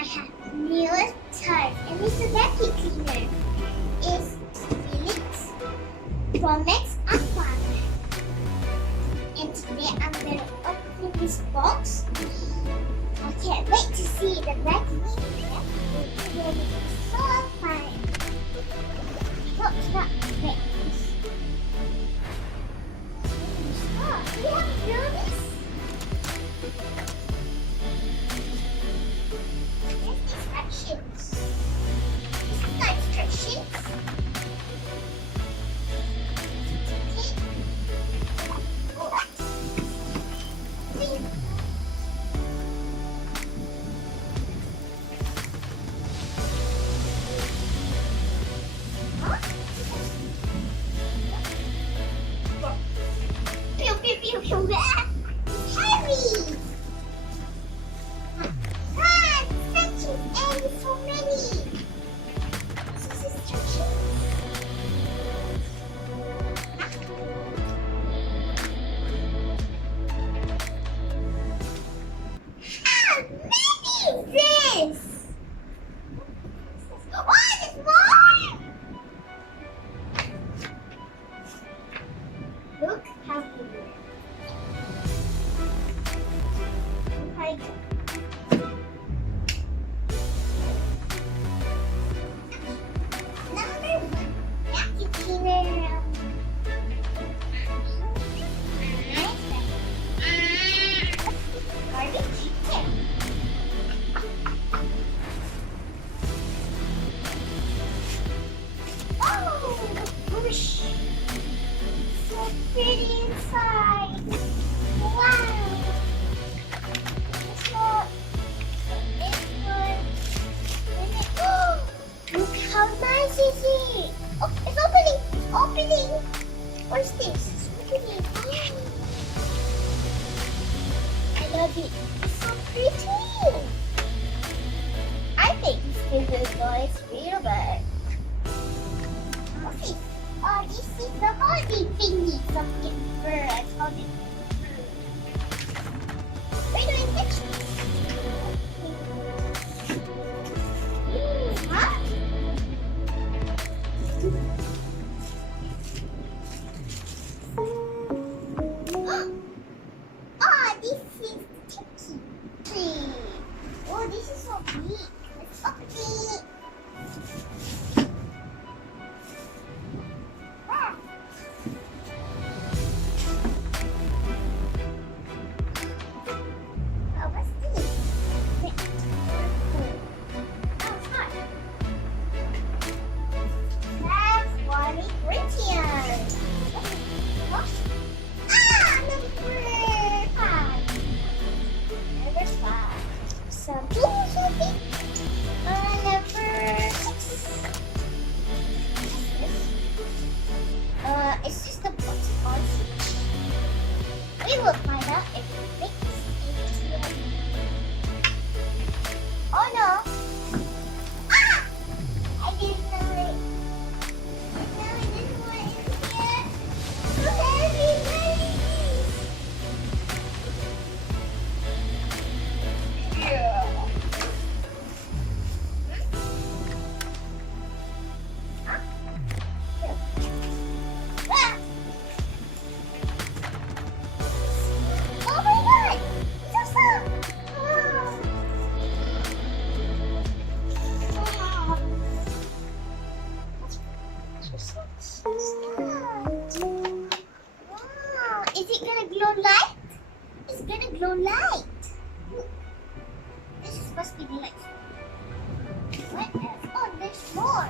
I have newest toys, and this is a vacuum cleaner. It's Felix from Max Aquaman. And today I'm gonna open this box. I can't wait to see the vacuum cleaner. It's gonna be so fun. Hope it's not wet. Oh, do you have to do this? There's instructions. This is the instructions. Pew, pew, pew, pew. Heavy! Instructions and so many. This is instructions. How many is this? Oh, there's more! Look how good it is. Number one, vacuum cleaner. Garbage here. Oh, whoosh. So pretty inside. Wow. Look how nice is it? Oh, it's opening! It's opening! What's this? It's opening. I love it. It's so pretty. I think this is nice real bad. What's this? Oh, this is the holding thingy. Something bird. Holding bird. Where do I touch this? Huh? Oh, this is sticky. Oh, this is so big. Let's open it. Ah. Oh, what's this? Wait. Oh, it's hot. That's what it Christian. What? Number 5. Number 5. Something. Number 6. It's just a button on switch. We will find out if it fits into. Oh no! Ah! I didn't know it. No, I didn't want it here. So heavy, Yeah. Ah! Oh my god! It's so soft! Wow! Is it gonna glow light? It's gonna glow light. This is supposed to be the light. What else? Oh, there's more.